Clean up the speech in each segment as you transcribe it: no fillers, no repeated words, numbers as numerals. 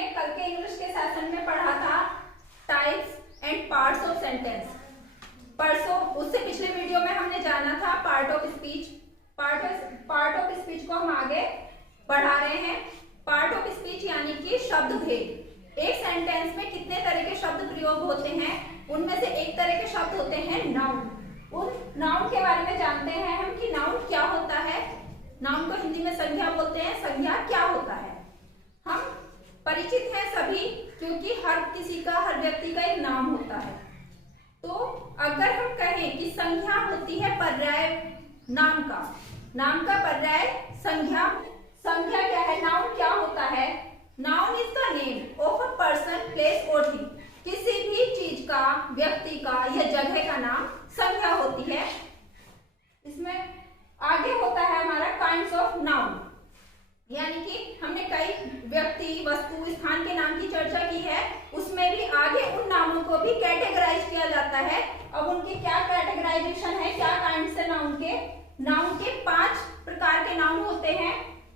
हमने कल के इंग्लिश के सेशन में पढ़ा था types and parts of sentence. परसों उससे पिछले वीडियो में हमने जाना था part of speech. Part of speech को हम आगे बढ़ा रहे हैं। पार्ट ऑफ स्पीच यानी कि शब्द भेद। एक सेंटेंस में कितने तरह के शब्द प्रयोग होते हैं, उनमें से एक तरह के शब्द होते हैं नाउन। उन नाउन के बारे में जानते हैं हम कि नाउन क्या होता है। नाउन को हिंदी में संज्ञा बोलते हैं। संज्ञा क्या होता है हम परिचित हैं सभी, क्योंकि हर किसी का, हर व्यक्ति का एक नाम होता है। तो अगर हम कहें कि संज्ञा होती है पर्याय नाम का, नाम का पर्याय संज्ञा। संज्ञा क्या है, नाउन क्या होता है। Noun is the name of a person, place और थिंग। किसी भी चीज का, व्यक्ति का या जगह का नाम संज्ञा होती है। इसमें आगे होता है हमारा काइंड्स ऑफ नाउन, यानी कि हमने कई व्यक्ति, वस्तु, स्थान के नाम की चर्चा की है। उसमें भी आगे उन नामों को भी कैटेगराइज किया जाता है। अब उनके क्या कैटेगराइजेशन है, क्या काइंड्स है नाउन के। नाउन के 5 प्रकार के नाउन होते हैं।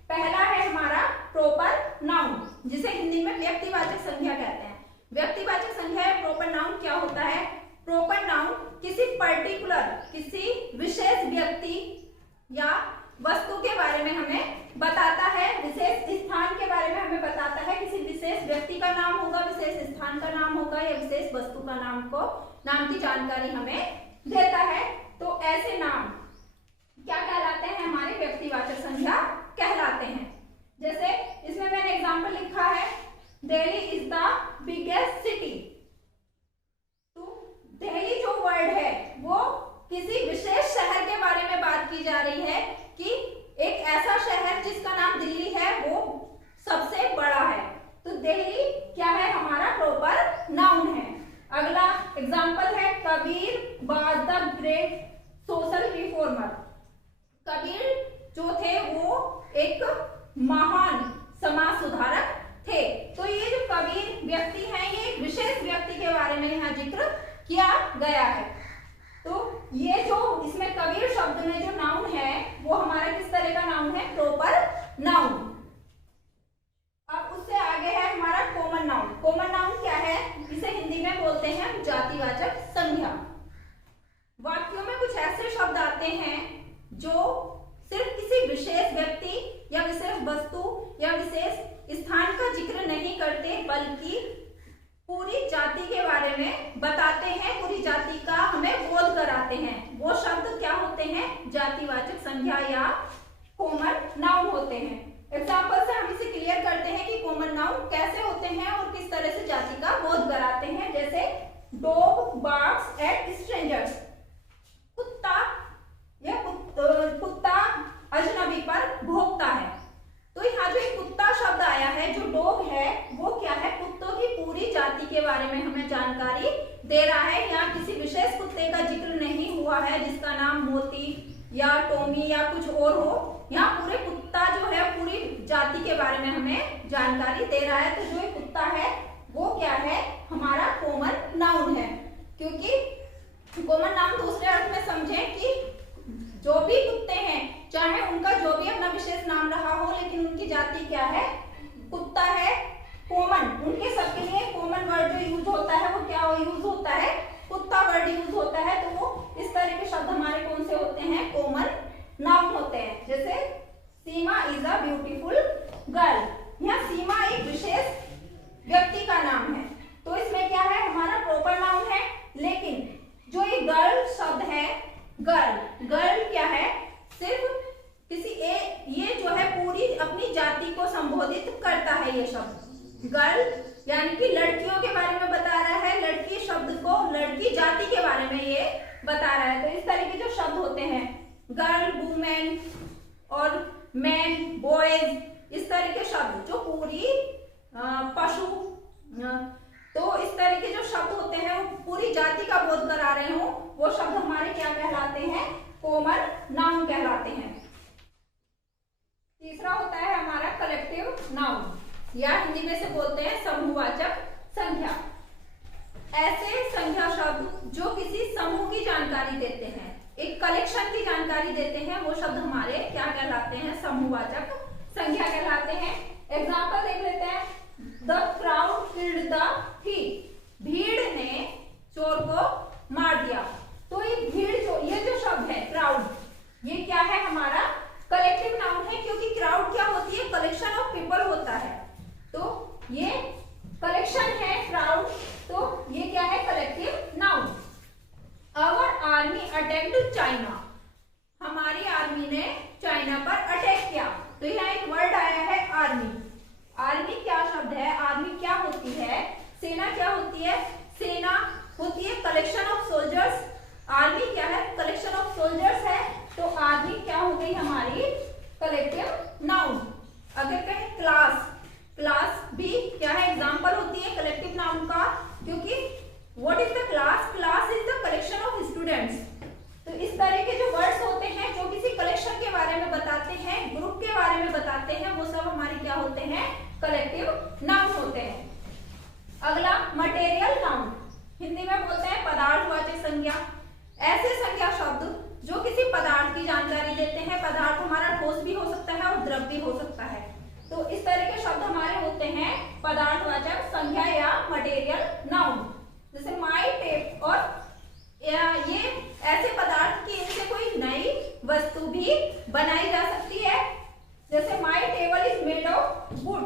पहला है हमारा प्रॉपर नाउन, जिसे हिंदी में व्यक्तिवाचक संज्ञा कहते हैं। व्यक्तिवाचक संज्ञा या प्रॉपर नाउन क्या होता है। प्रॉपर नाउन किसी पर्टिकुलर, किसी विशेष व्यक्ति या वस्तु के बारे में हमें बताता है, विशेष स्थान के बारे में हमें बताता है। किसी विशेष व्यक्ति का नाम होगा, विशेष स्थान का नाम होगा या विशेष वस्तु का नाम की जानकारी हमें देता है। तो ऐसे नाम क्या कहलाते हैं, हमारे व्यक्तिवाचक संज्ञा कहलाते हैं। जैसे इसमें मैंने एग्जांपल लिखा है, Delhi is the biggest city. तो दिल्ली जो वर्ड है वो किसी विशेष शहर के बारे में बात की जा रही है कि एक ऐसा शहर जिसका नाम दिल्ली है वो सबसे बड़ा है। तो दिल्ली क्या है, हमारा प्रॉपर नाउन है। अगला एग्जांपल है, Kabir was the great social reformer. Kabir जो थे वो एक महान समाज सुधारक थे। तो ये जो कबीर व्यक्ति है, ये एक विशेष व्यक्ति के बारे में यहाँ जिक्र किया गया है। तो ये जो इसमें कबीर शब्द में जो नाउन है वो हमारा किस तरह का नाउन है, प्रॉपर नाउन। अब उससे आगे है हमारा कॉमन नाउन। कॉमन नाउन क्या है, इसे हिंदी में बोलते हैं जातिवाचक संज्ञा। वाक्यों में कुछ ऐसे शब्द आते हैं जो सिर्फ किसी विशेष व्यक्ति या विशेष वस्तु या विशेष स्थान का जिक्र नहीं करते, बल्कि पूरी जाति के बारे में बताते हैं, पूरी जाति का हमें बोध कराते हैं। वो शब्द क्या होते हैं, जातिवाचक संज्ञा या कॉमन नाउन होते हैं। एग्जांपल से हम इसे क्लियर करते हैं कि कॉमन नाउन कैसे होते हैं और किस तरह से जाति का बोध कराते हैं। जैसे डॉग बार्क्स एट स्ट्रेंजर्स। कुत्ता अजनबी पर भौंकता है। तो यहाँ जो एक कुत्ता शब्द आया है, जो डॉग है, वो क्या है, कुत्तों की पूरी जाति के बारे में हमें जानकारी दे रहा है। यहाँ किसी विशेष कुत्ते का जिक्र नहीं हुआ है जिसका नाम मोती या टॉमी या कुछ और हो। यहाँ पूरे कुत्ता जो है पूरी जाति के बारे में हमें जानकारी दे रहा है। तो जो एक कुत्ता है वो क्या है, हमारा कॉमन नाउन है। क्योंकि कॉमन नाउन दूसरे अर्थ में समझें कि जो भी कुत्ते हैं, चाहे उनका जो भी अपना विशेष नाम रहा हो, लेकिन उनकी जाति क्या है, कुत्ता है। कॉमन, उनके सबके लिए कॉमन वर्ड जो यूज होता है वो क्या यूज होता है, कुत्ता वर्ड यूज होता है। तो वो इस तरह के शब्द हमारे कौन से होते हैं, कॉमन नाउन होते हैं। जैसे सीमा इज अ ब्यूटीफुल गर्ल। यहाँ सीमा एक विशेष व्यक्ति का नाम है, तो इसमें क्या है, हमारा प्रॉपर नाउन है। लेकिन जो ये गर्ल शब्द है, गर्ल क्या है, सिर्फ किसी ये जो है पूरी अपनी जाति को संबोधित करता है। ये शब्द गर्ल यानी कि लड़कियों के बारे में बता रहा है, लड़की शब्द को लड़की जाति के बारे में ये बता रहा है। तो इस तरह के जो शब्द होते हैं, गर्ल, वुमेन और मैन, बॉयज, इस तरह के शब्द जो पूरी पशु, तो इस तरह के जो शब्द होते हैं वो पूरी जाति का बोध करा रहे हो, वो शब्द हमारे क्या कहलाते हैं, कॉमन नाउन कहलाते हैं। तीसरा होता है हमारा कलेक्टिव नाउन, या हिंदी में से बोलते हैं समूहवाचक संज्ञा। ऐसे संज्ञा शब्द जो किसी समूह की जानकारी देते हैं, एक कलेक्शन की जानकारी देते हैं, वो शब्द हमारे क्या कहलाते हैं, समूहवाचक संज्ञा कहलाते हैं। एग्जाम्पल देख लेते हैं, द अटैक्ड चाइना, हमारी आर्मी ने चाइना पर अटैक किया। तो यहाँ एक वर्ड आया है आर्मी। आर्मी क्या शब्द है? आर्मी क्या होती है? सेना क्या होती है? सेना होती है कलेक्शन ऑफ सोल्जर्स। आर्मी क्या है? कलेक्शन ऑफ सोल्जर्स है। तो आर्मी क्या हो गई हमारी? Collective noun. अगर कहें क्लास, क्लास भी क्या है? एग्जाम्पल होती है कलेक्टिव नाउन का, क्योंकि what is the class? Class is the collection of students. तो इस तरह के जो वर्ड्स होते हैं जो किसी कलेक्शन के बारे में बताते हैं, ग्रुप के बारे में बताते हैं, वो सब हमारे क्या होते हैं? कलेक्टिव नाउन होते हैं। अगला मटेरियल नाउन, हिंदी में बोलते हैं पदार्थवाचक संज्ञा। ऐसे संज्ञा शब्द जो किसी पदार्थ की जानकारी देते हैं। पदार्थ हमारा ठोस भी हो सकता है और द्रव भी हो सकता है। तो इस तरह के शब्द हमारे होते हैं पदार्थवाचक संज्ञा या मटेरियल नाउन। जैसे माई टेप, और ये ऐसे पदार्थ की इनसे कोई नई वस्तु भी बनाई जा सकती है। जैसे माई table is made of would,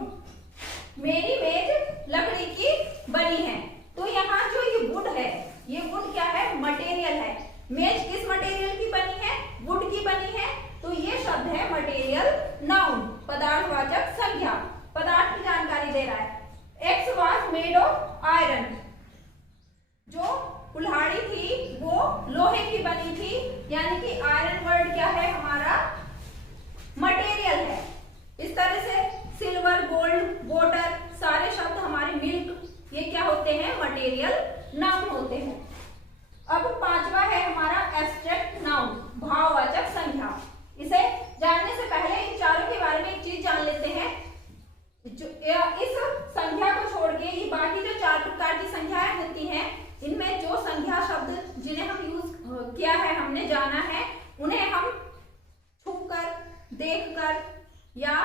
मेरी मेज लकड़ी की बनी है। तो यहाँ जो ये वुड है, ये वुड क्या है? मटेरियल है। मेज किस मटेरियल की बनी है? वुड की बनी है। तो ये शब्द है मटेरियल नाउन, पदार्थवाचक संज्ञा, पदार्थ की जानकारी दे रहा है। X was made of iron, जो कुल्हाड़ी थी वो लोहे की बनी थी, यानी कि आयरन वर्ड क्या है? हमारा मटेरियल है। इस तरह से सिल्वर, गोल्ड, वाटर, सारे शब्द हमारे, मिल्क, ये क्या होते हैं? मटेरियल नाउन होते हैं। अब पांचवा है हमारा एब्स्ट्रैक्ट नाउन, भाववाचक संज्ञा। इसे जानने से पहले इन चारों के बारे में एक चीज जान लेते हैं। जो इस संख्या को छोड़ के ये बाकी जो चार प्रकार की संख्याएं होती हैं, इनमें जो संख्या शब्द जिन्हें हम यूज किया है, हमने जाना है, उन्हें हम छूकर, देखकर या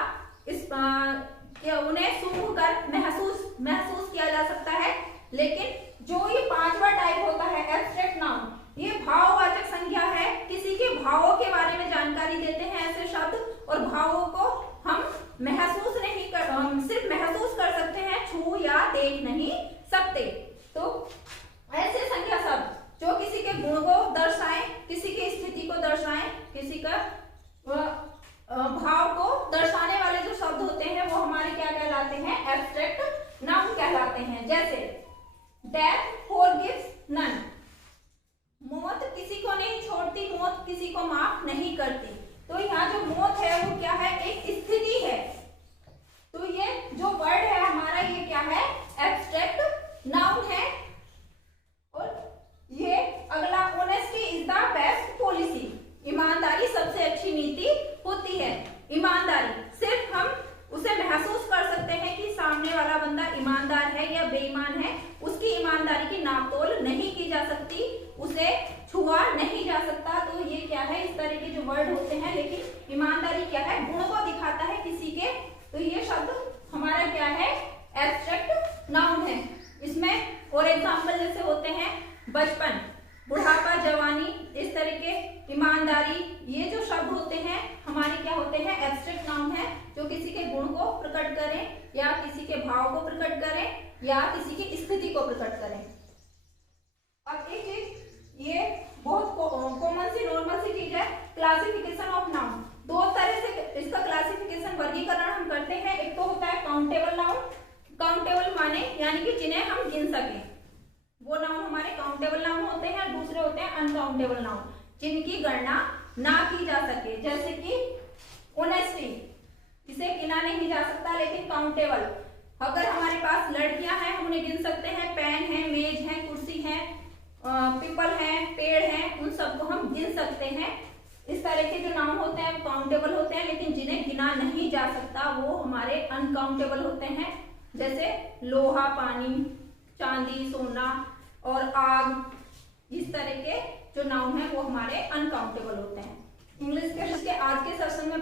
उन्हें सूंघकर महसूस किया जा सकता है। लेकिन जो ये पांचवा टाइप होता है एब्स्ट्रैक्ट नाउन, ये भाववाचक संज्ञा है। किसी के भावों के बारे में जानकारी देते हैं ऐसे शब्द, और भावों को हम महसूस नहीं कर, हम सिर्फ महसूस कर सकते हैं, छू या देख नहीं सकते। तो ऐसे संख्या शब्द जो किसी के गुण को दर्शाएं, किसी की स्थिति को दर्शाएं, किसी का भाव को दर्शाने वाले जो शब्द होते हैं वो हमारे क्या कहलाते हैं? एब्स्ट्रैक्ट नाउन कहलाते हैं। जैसे डेथ फॉरगिव्स नन, मौत किसी को नहीं छोड़ती, मौत किसी को माफ नहीं करती। तो यहाँ जो मौत है वो क्या है? एक स्थिति है। तो ये जो वर्ड है हमारा, ये क्या है? एब्स्ट्रैक्ट नाउन है। और ये अगला, honesty is the best policy, ईमानदारी सबसे अच्छी नीति होती है। ईमानदारी सिर्फ हम उसे महसूस कर सकते हैं कि सामने वाला बंदा ईमानदार है या बेईमान है, उसकी ईमानदारी की नापतोल नहीं की जा सकती, उसे छुआ नहीं जा सकता। तो ये क्या है? इस तरह के जो वर्ड होते हैं। लेकिन ईमानदारी क्या है? गुण को दिखाता है किसी के। तो ये शब्द हमारा क्या है? एब्स्ट्रैक्ट नाउन है। इसमें और एग्जाम्पल जैसे होते हैं बचपन, बुढ़ापा, जवानी, इस तरह के, ईमानदारी, ये जो शब्द होते हैं हमारे क्या होते हैं? एब्स्ट्रैक्ट नाउन है, जो किसी के गुण को प्रकट करें या किसी के भाव को प्रकट करें या किसी की स्थिति को प्रकट करें। अब एक चीज, ये बहुत कॉमन सी, नॉर्मल सी चीज है, क्लासिफिकेशन ऑफ नाउन। दो तरह से इसका क्लासिफिकेशन, वर्गीकरण हम करते हैं। एक तो होता है काउंटेबल नाउन, काउंटेबल माने यानी कि जिन्हें हम गिन सकें, वो नाउन हमारे काउंटेबल नाउन होते हैं। दूसरे होते हैं अनकाउंटेबल नाउन, जिनकी गणना ना की जा सके। जैसे कि ऑनेस्टी, इसे गिना नहीं जा सकता लेकिन काउंटेबल। अगर हमारे पास लड़कियां हैं हम उन्हें गिन सकते हैं, पेन है, मेज है, कुर्सी है, पीपल है, पेड़ है, उन सबको हम गिन सकते हैं। इस तरह के जो नाउन होते हैं वो काउंटेबल होते हैं, लेकिन जिन्हें गिना नहीं जा सकता वो हमारे अनकाउंटेबल होते हैं। जैसे लोहा, पानी, चांदी, सोना और आग, इस तरह के जो नाउन है वो हमारे अनकाउंटेबल होते हैं। इंग्लिश के आज के सेशन में